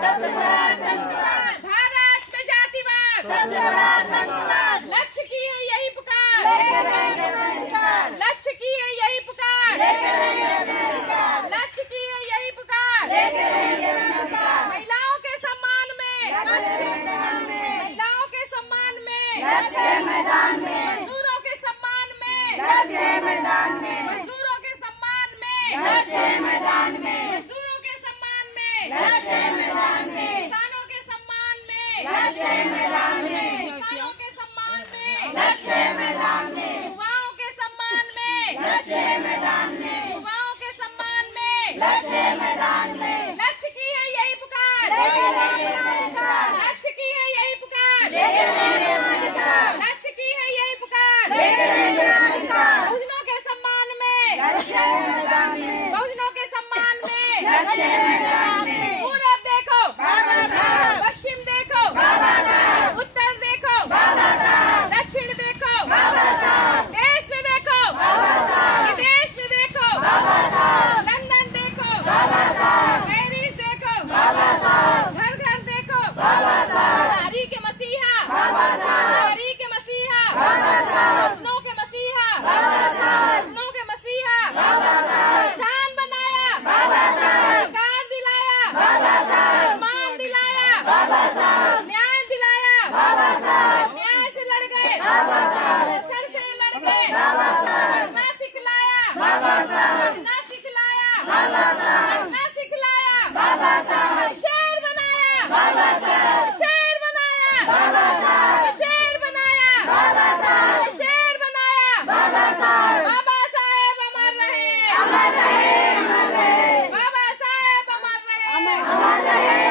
सबसे बड़ा आतंकवाद, भारत में जातिवाद, सबसे बड़ा आतंकवाद, लक्ष्य की है यही पुकार, लेकर रहेंगे अपना अधिकार, लक्ष्य की है यही पुकार, लेकर रहेंगे अपना अधिकार, लक्ष्य की है यही पुकार, लेकर रहेंगे अपना अधिकार, महिलाओं के सम्मान में, लक्ष्य मैदान में, महिलाओं के सम्मान में, लक्ष्य मैदान में, मजदूरों के सम्मान में, लक्ष्य मैदान में, मजदूरों के सम्मान में, लक्ष्य मैदान में, मजदूरों के सम्मान में, लक्ष्य मैदान में, किसानों के सम्मान में, लक्ष्य मैदान में, किसानों के सम्मान में, लक्ष्य मैदान में, युवाओं के सम्मान में, लक्ष्य मैदान में, युवाओं के सम्मान में, लक्ष्य मैदान में, लक्ष्य की है यही पुकार, लेकर रहेंगे अपना अधिकार, लक्ष्य की है यही पुकार, लेकर रहेंगे अपना अधिकार, लक्ष्य की है यही पुकार, लेकर रहेंगे अपना अधिकार, बहुजनों के सम्मान में, लक्ष्य मैदान में, बहुजनों के सम्मान में, लक्ष्य मैदान में, पूरब देखो, बाबा साहब, पश्चिम देखो, बाबा साहब, उत्तर देखो, बाबा साहब, दक्षिण देखो, बाबा साहब, देश में देखो, बाबा साहब, विदेश में देखो, बाबा साहब, लंदन देखो, बाबा साहब, पेरिस देखो, बाबा साहब, घर घर देखो, बाबा साहब, नारी के मसीहा, बाबा साहब, नारी के मसीहा, बाबा साहब, सपनों के मसीहा, बाबा साहब, सपनों के मसीहा, बाबा साहब, संविधान बनाया, बाबा साहब, अधिकार दिलाया, बाबा साहब, सम्मान दिलाया, बाबा साहब, न्याय दिलाया, बाबा साहब, न्याय से लड़ गए, बाबा साहब, सर से लड़ गए, बाबा साहब, ना सिखलाया, बाबा साहब, ना सिखलाया, बाबा साहब, ना सिखलाया, बाबा साहब, शेर बनाया, बाबा साहब, शेर बनाया, बाबा साहब, शेर बनाया, बाबा साहब, शेर बनाया, बाबा साहब, बाबा साहेब अमर रहे, अमर रहे, अमर रहे, बाबा साहेब अमर रहे, अमर रहे,